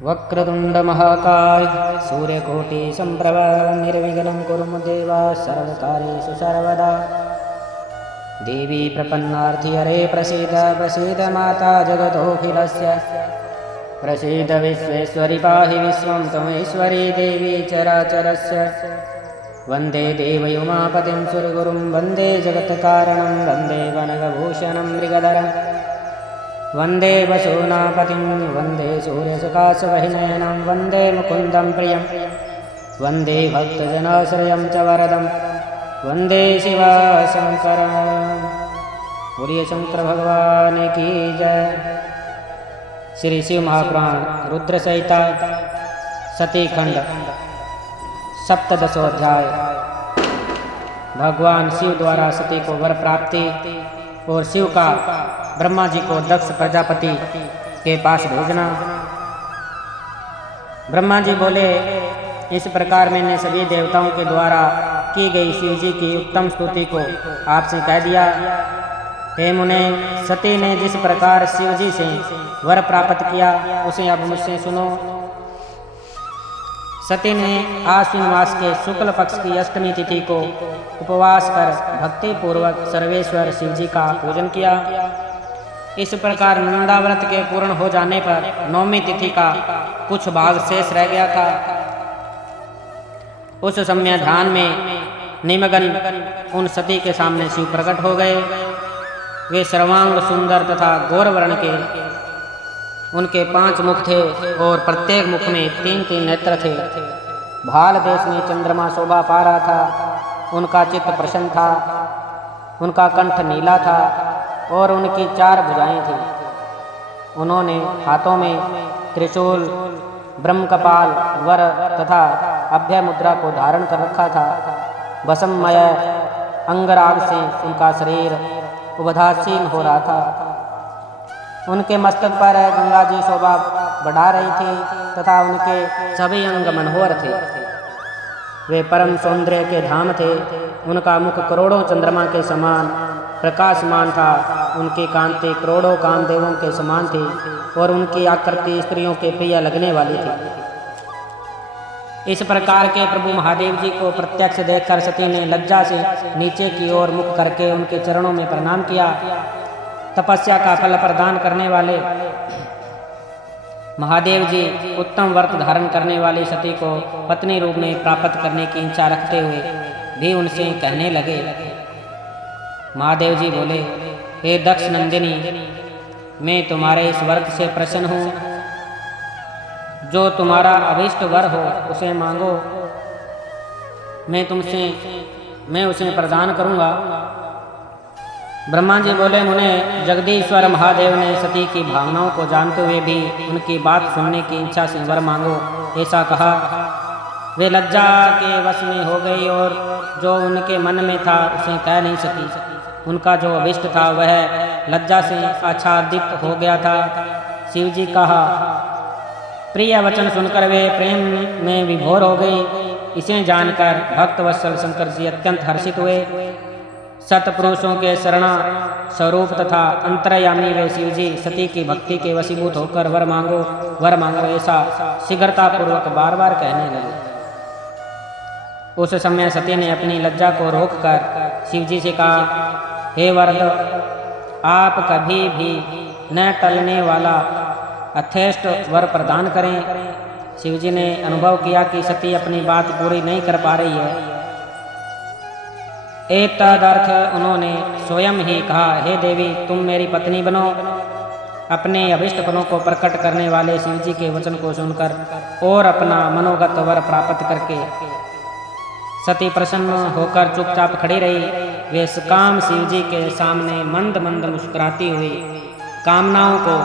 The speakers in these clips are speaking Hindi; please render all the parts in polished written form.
वक्रतुण्डमहाकाय सूर्यकोटिसम्प्रभ निर्विघ्नं कुरु देवा सर्वकार्येषु सर्वदा। देवी प्रपन्नार्थी हरे प्रसीद प्रसीद माता जगतोऽखिलस्य। प्रसीद विश्वेश्वरि पाहि विश्वं त्वमेश्वरी देवी चराचरस्य। वन्दे देवयुमापतिं सुरगुरुं वन्दे जगत्कारणं वन्दे वनगभूषणं मृगधरम् वन्दे वसूनापतिं वन्दे सूर्यसुखासवहिनयनं वन्दे मुकुन्दं प्रियं वन्दे भक्तजनाश्रयं च वरदं वन्दे शिवशङ्करं। बोलिए शंकर भगवान की जय। श्री शिव महापुराण रुद्र संहिता सती खंड सप्तदशो अध्याय। भगवान शिव द्वारा सती को वर प्राप्ति और शिव का ब्रह्मा जी को दक्ष प्रजापति के पास भेजना। ब्रह्मा जी बोले, इस प्रकार मैंने सभी देवताओं के द्वारा की गई शिव जी की उत्तम स्तुति को आपसे कह दिया। हे मुने, सती ने जिस प्रकार शिव जी से वर प्राप्त किया उसे अब मुझसे सुनो। सती ने आश्विन मास के शुक्ल पक्ष की अष्टमी तिथि को उपवास कर भक्ति पूर्वक सर्वेश्वर शिव जी का पूजन किया। इस प्रकार नंदाव्रत के पूर्ण हो जाने पर नौमी तिथि का कुछ भाग शेष रह गया था। उस समय ध्यान में निमग्न उन सती के सामने शिव प्रकट हो गए। वे सर्वांग सुंदर तथा गौर वर्ण के, उनके 5 मुख थे और प्रत्येक मुख में 3-3 नेत्र थे। भाल देश में चंद्रमा शोभा पा रहा था। उनका चित्त प्रसन्न था, उनका कंठ नीला था और उनकी 4 भुजाएं थी। उन्होंने हाथों में त्रिशूल, ब्रह्मकपाल, वर तथा अभय मुद्रा को धारण कर रखा था। वसममय अंगराग से उनका शरीर उदासीन हो रहा था। उनके मस्तक पर गंगा जी शोभा बढ़ा रही थी तथा उनके सभी अंग मनोहर थे। वे परम सौंदर्य के धाम थे। उनका मुख करोड़ों चंद्रमा के समान प्रकाशमान था। उनकी कांति करोड़ों कामदेवों के समान थी और उनकी आकृति स्त्रियों के प्रिय लगने वाली थी। इस प्रकार के प्रभु महादेव जी को प्रत्यक्ष देखकर सती ने लज्जा से नीचे की ओर मुख करके उनके चरणों में प्रणाम किया। तपस्या का फल प्रदान करने वाले महादेव जी उत्तम व्रत धारण करने वाली सती को पत्नी रूप में प्राप्त करने की इच्छा रखते हुए भी उनसे कहने लगे। महादेव जी बोले, हे दक्ष नंदिनी, मैं तुम्हारे इस व्रत से प्रसन्न हूँ। जो तुम्हारा अभीष्ट वर हो उसे मांगो, मैं उसे प्रदान करूँगा। ब्रह्मा जी बोले, मुने, जगदीश्वर महादेव ने सती की भावनाओं को जानते हुए भी उनकी बात सुनने की इच्छा से वर मांगो ऐसा कहा। वे लज्जा के वश में हो गई और जो उनके मन में था उसे कह नहीं सकी। उनका जो अभिष्ट था वह लज्जा से आच्छादित हो गया था। शिव जी कहा, प्रिय वचन सुनकर वे प्रेम में विभोर हो गई। इसे जानकर भक्त वत्सल शंकर जी अत्यंत हर्षित हुए। सतपुरुषों के शरणा स्वरूप तथा अंतर्यामी वे शिव जी सती की भक्ति के वशीभूत होकर वर मांगो ऐसा शीघ्रता पूर्वक बार बार कहने लगे। उस समय सती ने अपनी लज्जा को रोककर शिव जी से कहा, हे वरद, आप कभी भी न टलने वाला अथेष्ट वर प्रदान करें। शिव जी ने अनुभव किया कि सती अपनी बात पूरी नहीं कर पा रही है। एक तदर्थ उन्होंने स्वयं ही कहा, हे देवी, तुम मेरी पत्नी बनो। अपने अभिष्टपनों को प्रकट करने वाले शिव जी के वचन को सुनकर और अपना मनोगत वर प्राप्त करके सती प्रसन्न होकर चुपचाप खड़ी रही। वे काम शिव जी के सामने मंद मंद मुस्कुराती हुई कामनाओं को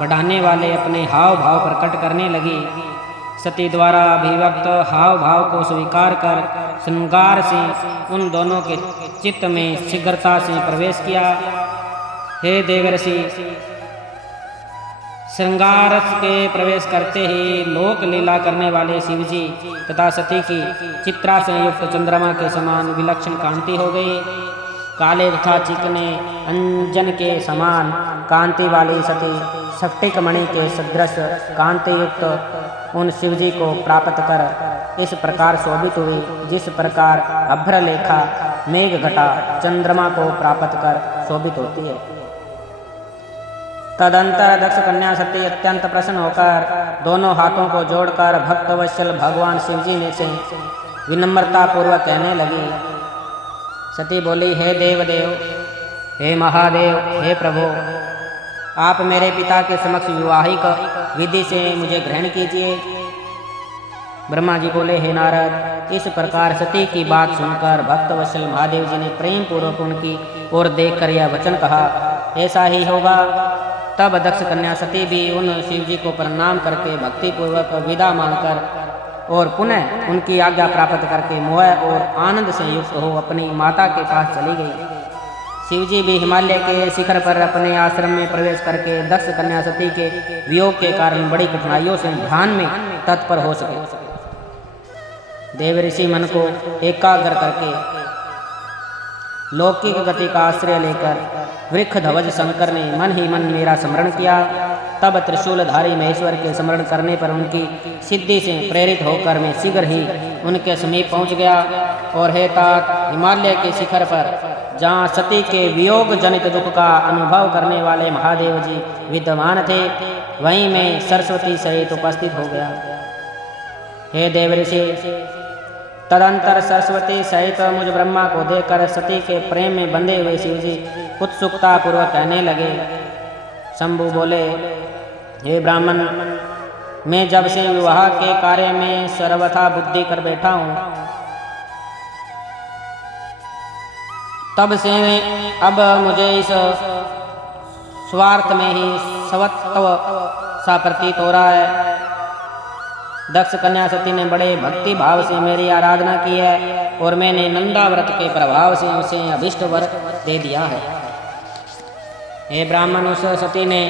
बढ़ाने वाले अपने हाव भाव प्रकट करने लगी। सती द्वारा अभिव्यक्त हाव भाव को स्वीकार कर श्रृंगार से उन दोनों के चित्त में शीघ्रता से प्रवेश किया। हे देवर्षि, श्रृंगार के प्रवेश करते ही लोक लीला करने वाले शिव जी तथा सती की चित्रा से युक्त चंद्रमा के समान विलक्षण कांति हो गई। काले तथा चिकने अंजन के समान कांति वाली सती स्फटिक मणि के सदृश कांतियुक्त उन शिवजी को प्राप्त कर इस प्रकार शोभित हुई जिस प्रकार अभ्रलेखा मेघ घटा चंद्रमा को प्राप्त कर शोभित होती है। तदंतर दक्ष कन्या सती अत्यंत प्रसन्न होकर दोनों हाथों को जोड़कर भक्तवत्सल भगवान शिवजी ने से विनम्रता पूर्वक कहने लगी। सती बोली, हे देवदेव, हे महादेव, हे प्रभु, आप मेरे पिता के समक्ष विवाहिक विधि से मुझे ग्रहण कीजिए। ब्रह्मा जी बोले, हे नारद, इस प्रकार सती की बात सुनकर भक्तवत्सल महादेव जी ने प्रेम पूर्वक उनकी ओर देखकर यह वचन कहा, ऐसा ही होगा। तब दक्ष कन्या सती भी उन शिव जी को प्रणाम करके भक्ति पूर्वक विदा मांगकर और पुनः उनकी आज्ञा प्राप्त करके मोह और आनंद से युक्त हो अपनी माता के पास चली गई। शिवजी भी हिमालय के शिखर पर अपने आश्रम में प्रवेश करके दक्ष कन्या सती के वियोग के कारण बड़ी कठिनाइयों से ध्यान में तत्पर हो सके। देव ऋषि मन को एकाग्र करके लौकिक गति का आश्रय लेकर वृक्ष ध्वज शंकर ने मन ही मन मेरा स्मरण किया। तब त्रिशूलधारी महेश्वर के स्मरण करने पर उनकी सिद्धि से प्रेरित होकर मैं शीघ्र ही उनके समीप पहुंच गया और हे तात, हिमालय के शिखर पर जहाँ सती के वियोग जनित दुख का अनुभव करने वाले महादेव जी विद्यमान थे, वहीं मैं सरस्वती सहित उपस्थित हो गया। हे देव ऋषि, तदंतर सरस्वती सहित मुझ ब्रह्मा को देखकर सती के प्रेम में बंधे हुए शिवजी उत्सुकता पूर्वक कहने लगे। शंभु बोले, हे ब्राह्मण, मैं जब से विवाह के कार्य में सर्वथा बुद्धि कर बैठा हूँ, तब से अब मुझे इस स्वार्थ में ही स्वत्व सा प्रतीत हो रहा है। दक्ष कन्या सती ने बड़े भक्ति भाव से मेरी आराधना की है और मैंने नंदा व्रत के प्रभाव से उसे अभिष्ट वर दे दिया है। हे ब्राह्मण, उस सती ने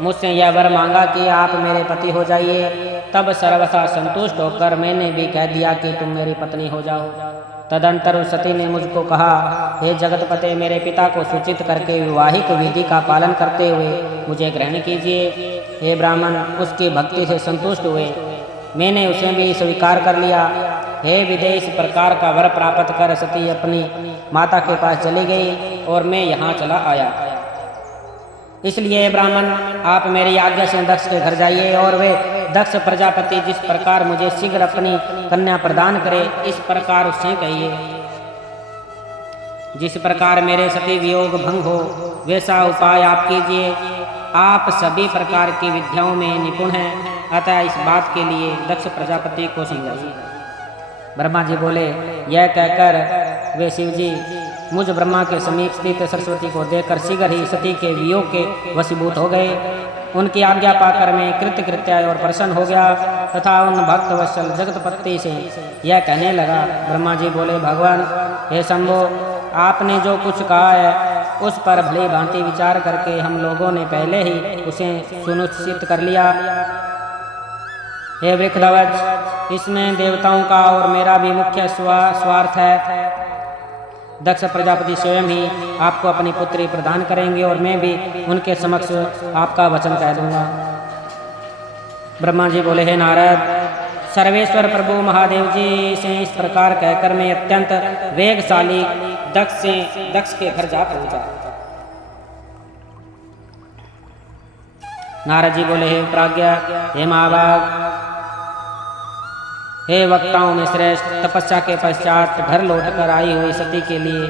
मुझसे यह वर मांगा कि आप मेरे पति हो जाइए। तब सर्वथा संतुष्ट होकर मैंने भी कह दिया कि तुम मेरी पत्नी हो जाओ। तदंतर उस सती ने मुझको कहा, हे जगतपते, मेरे पिता को सूचित करके विवाहिक विधि का पालन करते हुए मुझे ग्रहण कीजिए। हे ब्राह्मण, उसकी भक्ति से संतुष्ट हुए मैंने उसे भी स्वीकार कर लिया। हे विदेह, इस प्रकार का वर प्राप्त कर सती अपनी माता के पास चली गई और मैं यहाँ चला आया। इसलिए ब्राह्मण, आप मेरी आज्ञा से दक्ष के घर जाइए और वे दक्ष प्रजापति जिस प्रकार मुझे शीघ्र अपनी कन्या प्रदान करे, इस प्रकार उससे कहिए। जिस प्रकार मेरे सती वियोग भंग हो, वैसा उपाय आप कीजिए। आप सभी प्रकार की विद्याओं में निपुण हैं, अतः इस बात के लिए दक्ष प्रजापति को समझाइए। ब्रह्मा जी बोले, यह कहकर वे शिवजी मुझ ब्रह्मा के समीप स्थित सरस्वती को देखकर शीघ्र ही सती के वियोग के वशीभूत हो गए। उनकी आज्ञा पाकर मैं कृत्य और प्रसन्न हो गया तथा उन भक्तवत्सल जगतपति से यह कहने लगा। ब्रह्मा जी बोले, भगवान, हे शंभो, आपने जो कुछ कहा है उस पर भली भांति विचार करके हम लोगों ने पहले ही उसे सुनिश्चित कर लिया। हे वृक्षध्वज, इसमें देवताओं का और मेरा भी मुख्य स्वार्थ है। दक्ष प्रजापति स्वयं ही आपको अपनी पुत्री प्रदान करेंगे और मैं भी उनके समक्ष आपका वचन कह दूंगा। ब्रह्मा जी बोले, हे नारद, सर्वेश्वर प्रभु महादेव जी से इस प्रकार कहकर मैं अत्यंत वेगशाली दक्ष के घर जा पहुंचा। नारद जी बोले, हे प्राज्ञा, हे महाभाग, हे वक्ताओं में श्रेष्ठ, तपस्या के पश्चात घर लौटकर आई हुई सती के लिए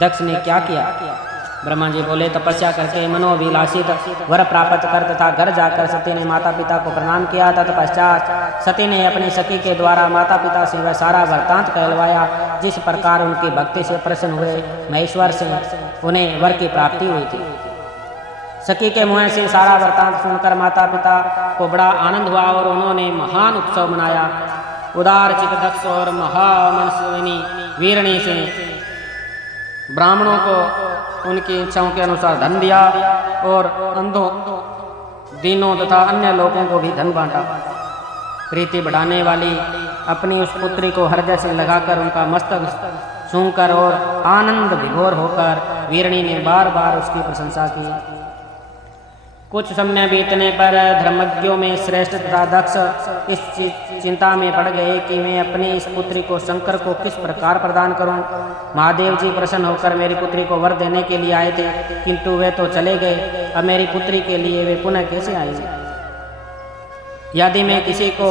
दक्ष ने क्या किया? ब्रह्मा जी बोले, तपस्या करके मनोविलासित वर प्राप्त कर तथा घर जाकर सती ने माता पिता को प्रणाम किया। तत्पश्चात सती ने अपनी सखी के द्वारा माता पिता से वह सारा वृत्तांत कहलवाया जिस प्रकार उनकी भक्ति से प्रसन्न हुए महेश्वर से उन्हें वर की प्राप्ति हुई थी। सखी के मुँह से सारा वृत्तांत सुनकर माता पिता को बड़ा आनंद हुआ और उन्होंने महान उत्सव मनाया। उदार चित दक्ष और महामनस्विनी वीरणी से ब्राह्मणों को उनकी इच्छाओं के अनुसार धन दिया और अंधों, दीनों तथा अन्य लोगों को भी धन बांटा। प्रीति बढ़ाने वाली अपनी उस पुत्री को हृदय से लगाकर उनका मस्तक सूंघकर और आनंद विभोर होकर वीरणी ने बार बार उसकी प्रशंसा की। कुछ समय बीतने पर धर्मज्ञों में श्रेष्ठ तथा दक्ष इस चिंता में पड़ गए कि मैं अपनी इस पुत्री को शंकर को किस प्रकार प्रदान करूं। महादेव जी प्रसन्न होकर मेरी पुत्री को वर देने के लिए आए थे, किंतु वे तो चले गए। अब मेरी पुत्री के लिए वे पुनः कैसे आएंगे? यदि मैं किसी को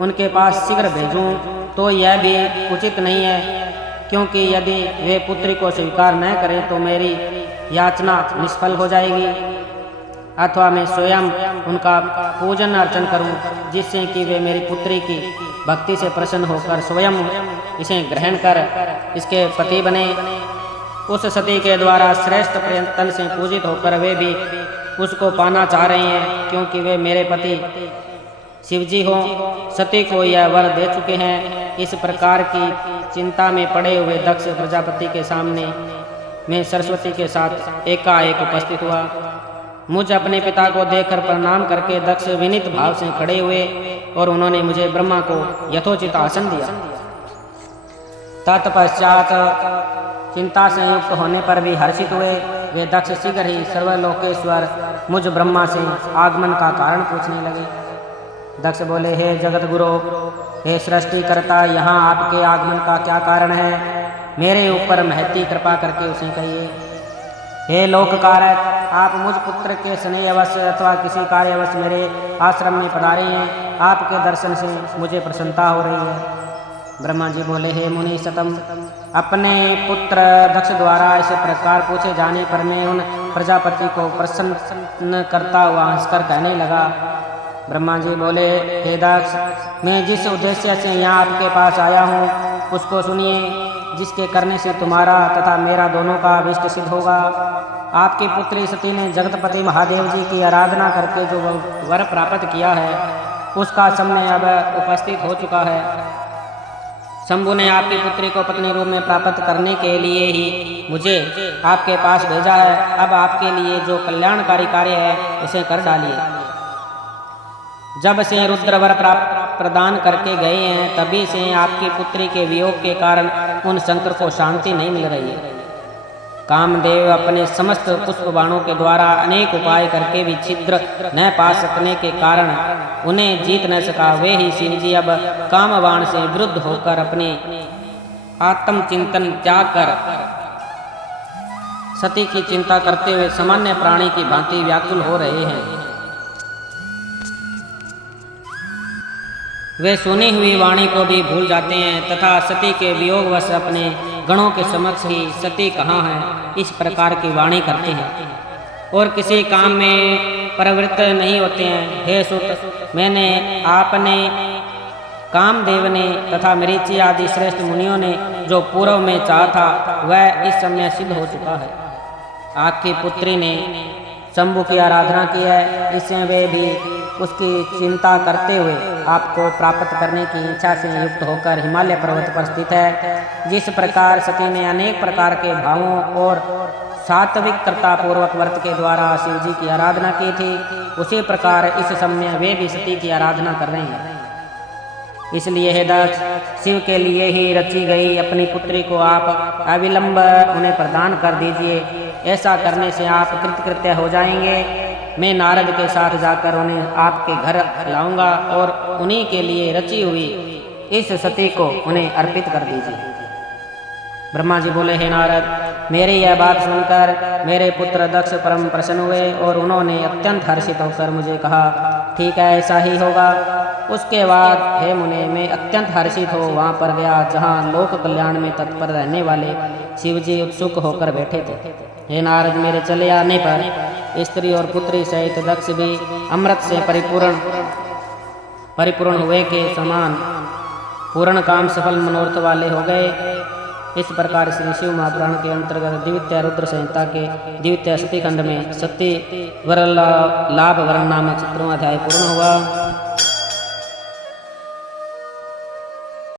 उनके पास शीघ्र भेजूं तो यह भी उचित नहीं है, क्योंकि यदि वे पुत्री को स्वीकार न करें तो मेरी याचना निष्फल हो जाएगी। अथवा मैं स्वयं उनका पूजन अर्चन करूं, जिससे कि वे मेरी पुत्री की भक्ति से प्रसन्न होकर स्वयं इसे ग्रहण कर इसके पति बने। उस सती के द्वारा श्रेष्ठ तन से पूजित होकर वे भी उसको पाना चाह रहे हैं, क्योंकि वे मेरे पति शिवजी हो सती को यह वर दे चुके हैं। इस प्रकार की चिंता में पड़े हुए दक्ष प्रजापति के सामने मैं सरस्वती के साथ एकाएक उपस्थित हुआ। मुझ अपने पिता को देखकर प्रणाम करके दक्ष विनीत भाव से खड़े हुए और उन्होंने मुझे ब्रह्मा को यथोचित आसन दिया। तत्पश्चात चिंता से युक्त होने पर भी हर्षित हुए वे दक्ष शीघ्र ही सर्वलोकेश्वर मुझ ब्रह्मा से आगमन का कारण पूछने लगे। दक्ष बोले, हे जगत गुरु, हे सृष्टिकर्ता, यहाँ आपके आगमन का क्या कारण है? मेरे ऊपर महती कृपा करके उसे कहिए। हे लोककारक, आप मुझ पुत्र के स्नेहवश अथवा किसी कार्यवश मेरे आश्रम में पधारे हैं। आपके दर्शन से मुझे प्रसन्नता हो रही है। ब्रह्मा जी बोले, हे मुनि सतम, अपने पुत्र दक्ष द्वारा इस प्रकार पूछे जाने पर मैं उन प्रजापति को प्रसन्न करता हुआ हंसकर कहने लगा। ब्रह्मा जी बोले, हे दक्ष, मैं जिस उद्देश्य से यहाँ आपके पास आया हूँ उसको सुनिए, जिसके करने से तुम्हारा तथा मेरा दोनों का अभिष्ट सिद्ध होगा। आपकी पुत्री सती ने जगतपति महादेव जी की आराधना करके जो वर प्राप्त किया है उसका समय अब उपस्थित हो चुका है। शंभु ने आपकी पुत्री को पत्नी रूप में प्राप्त करने के लिए ही मुझे आपके पास भेजा है। अब आपके लिए जो कल्याणकारी कार्य है उसे कर डालिए। जब से रुद्रवर प्रदान करके गए हैं तभी से आपकी पुत्री के वियोग के कारण उन शंकर को शांति नहीं मिल रही है। कामदेव अपने समस्त पुष्प बाणों के द्वारा अनेक उपाय करके भी छिद्र न पा सकने के कारण उन्हें जीत न सका। वे ही शिव जी अब कामबाण से विरुद्ध होकर अपने आत्मचिंतन त्याग कर सती की चिंता करते हुए सामान्य प्राणी की भांति व्याकुल हो रहे हैं। वे सुनी हुई वाणी को भी भूल जाते हैं तथा सती के वियोगवश अपने गणों के समक्ष ही सती कहाँ है इस प्रकार की वाणी करते हैं और किसी काम में प्रवृत्त नहीं होते हैं। हे सुत, मैंने आपने कामदेव ने तथा मरीचि आदि श्रेष्ठ मुनियों ने जो पूर्व में चाहा था वह इस समय सिद्ध हो चुका है। आपकी पुत्री ने शंभु की आराधना की है, इससे वे भी उसकी चिंता करते हुए आपको प्राप्त करने की इच्छा से युक्त होकर हिमालय पर्वत पर स्थित है। जिस प्रकार सती ने अनेक प्रकार के भावों और सात्विकता पूर्वक व्रत के द्वारा शिव जी की आराधना की थी, उसी प्रकार इस समय वे भी सती की आराधना कर रहे हैं। इसलिए हे दक्ष, शिव के लिए ही रची गई अपनी पुत्री को आप अविलंब उन्हें प्रदान कर दीजिए। ऐसा करने से आप कृतकृत्य हो जाएंगे। मैं नारद के साथ जाकर उन्हें आपके घर लाऊंगा और उन्हीं के लिए रची हुई इस सती को उन्हें अर्पित कर दीजिए। ब्रह्मा जी बोले, हे नारद, मेरी यह बात सुनकर मेरे पुत्र दक्ष परम प्रसन्न हुए और उन्होंने अत्यंत हर्षित होकर मुझे कहा, ठीक है, ऐसा ही होगा। उसके बाद हे मुने, मैं अत्यंत हर्षित हो वहाँ पर गया जहाँ लोक कल्याण में तत्पर रहने वाले शिव जी उत्सुक होकर बैठे थे। हे नारद, मेरे चले आने पर स्त्री और पुत्री सहित दक्ष भी अमृत से परिपूर्ण हुए के समान पूर्ण काम सफल मनोरथ वाले हो गए। इस प्रकार श्री शिव महापुराण के अंतर्गत द्वितीय रुद्र संहिता के द्वितीय सती खंड में सती वर लाभ वर्ण नामक 17वां अध्याय पूर्ण हुआ।